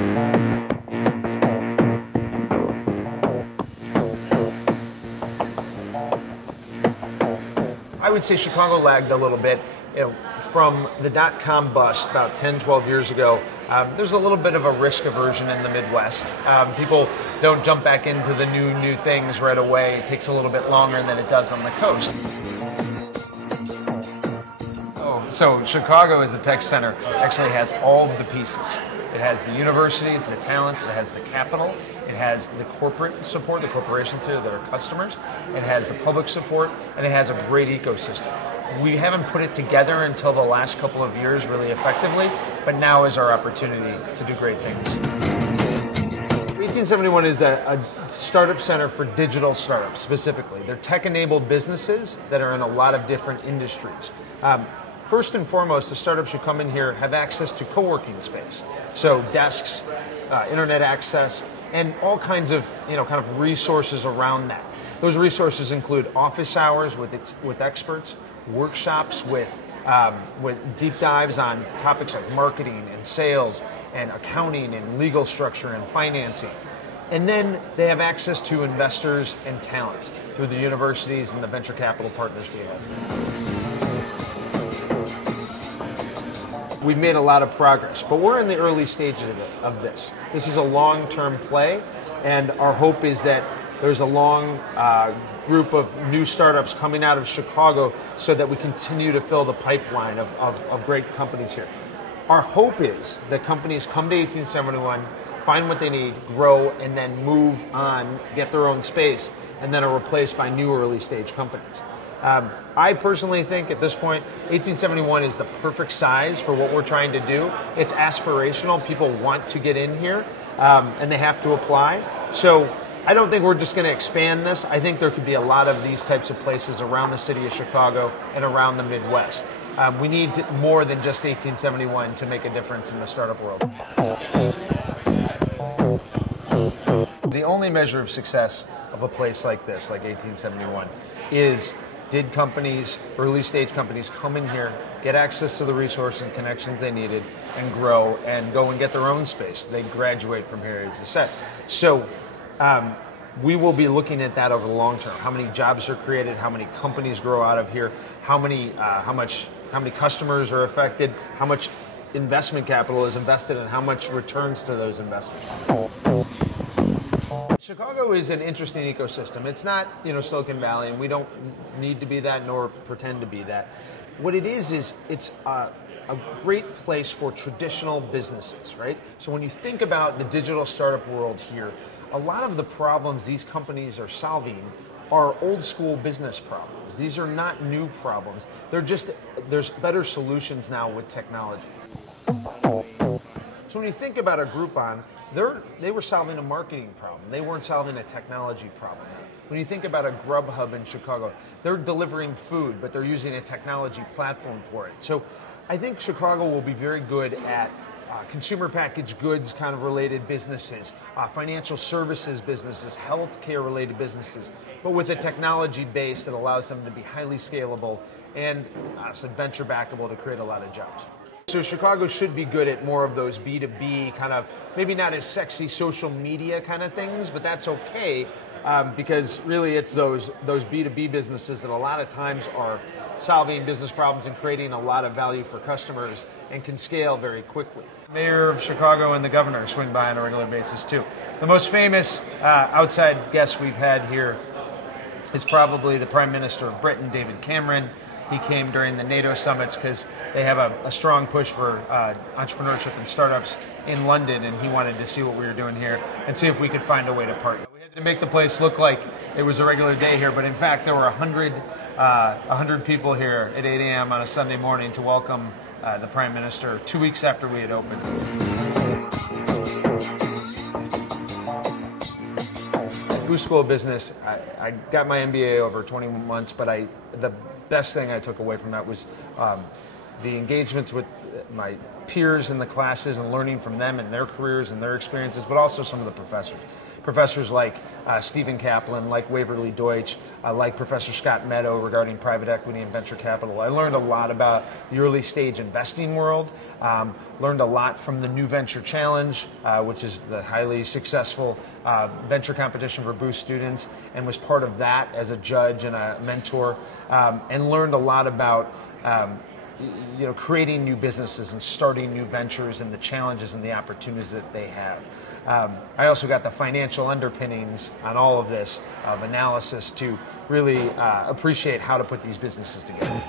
I would say Chicago lagged a little bit. From the dot-com bust about 10, 12 years ago, there's a little bit of a risk aversion in the Midwest. People don't jump back into the new things right away. It takes a little bit longer than it does on the coast. So Chicago as a tech center actually has all of the pieces. It has the universities, the talent, it has the capital, it has the corporate support, the corporations here that are customers, it has the public support, and it has a great ecosystem. We haven't put it together until the last couple of years really effectively, but now is our opportunity to do great things. 1871 is a startup center for digital startups specifically. They're tech-enabled businesses that are in a lot of different industries. First and foremost, the startups should come in here, have access to co-working space. So desks, internet access, and all kinds of kind of resources around that. Those resources include office hours with experts, workshops with deep dives on topics like marketing and sales and accounting and legal structure and financing. And then they have access to investors and talent through the universities and the venture capital partners we have. We've made a lot of progress, but we're in the early stages of this. This is a long-term play, and our hope is that there's a long group of new startups coming out of Chicago so that we continue to fill the pipeline of great companies here. Our hope is that companies come to 1871, find what they need, grow, and then move on, get their own space, and then are replaced by new early-stage companies. I personally think at this point, 1871 is the perfect size for what we're trying to do. It's aspirational. People want to get in here, and they have to apply. So I don't think we're just going to expand this. I think there could be a lot of these types of places around the city of Chicago and around the Midwest. We need more than just 1871 to make a difference in the startup world. The only measure of success of a place like this, like 1871, is did companies, early stage companies, come in here, get access to the resources and connections they needed, and grow and go and get their own space. They graduate from here, as you said. So we will be looking at that over the long term. How many jobs are created? How many companies grow out of here? How many customers are affected? How much investment capital is invested, and how much returns to those investors? Chicago is an interesting ecosystem. It's not, Silicon Valley, and we don't need to be that nor pretend to be that. What it is it's a great place for traditional businesses, right? So when you think about the digital startup world here, a lot of the problems these companies are solving are old school business problems. These are not new problems. There's better solutions now with technology. So when you think about a Groupon, they were solving a marketing problem. They weren't solving a technology problem. When you think about a Grubhub in Chicago, they're delivering food, but they're using a technology platform for it. So I think Chicago will be very good at consumer packaged goods kind of related businesses, financial services businesses, healthcare related businesses, but with a technology base that allows them to be highly scalable and venture backable to create a lot of jobs. So Chicago should be good at more of those B2B kind of, maybe not as sexy social media kind of things, but that's okay because really it's those B2B businesses that a lot of times are solving business problems and creating a lot of value for customers and can scale very quickly. Mayor of Chicago and the governor swing by on a regular basis too. The most famous outside guest we've had here is probably the Prime Minister of Britain, David Cameron. He came during the NATO summits because they have a strong push for entrepreneurship and startups in London, and he wanted to see what we were doing here and see if we could find a way to partner. We had to make the place look like it was a regular day here, but in fact there were 100 people here at 8 a.m. on a Sunday morning to welcome the Prime Minister 2 weeks after we had opened. Booth School of Business, I got my MBA over 21 months, but the best thing I took away from that was the engagements with my peers in the classes and learning from them and their careers and their experiences, but also some of the professors. professors like Stephen Kaplan, like Waverly Deutsch, like Professor Scott Meadow regarding private equity and venture capital. I learned a lot about the early stage investing world, learned a lot from the New Venture Challenge, which is the highly successful venture competition for Boost students, and was part of that as a judge and a mentor, and learned a lot about creating new businesses and starting new ventures and the challenges and the opportunities that they have. I also got the financial underpinnings on all of this of analysis to really appreciate how to put these businesses together.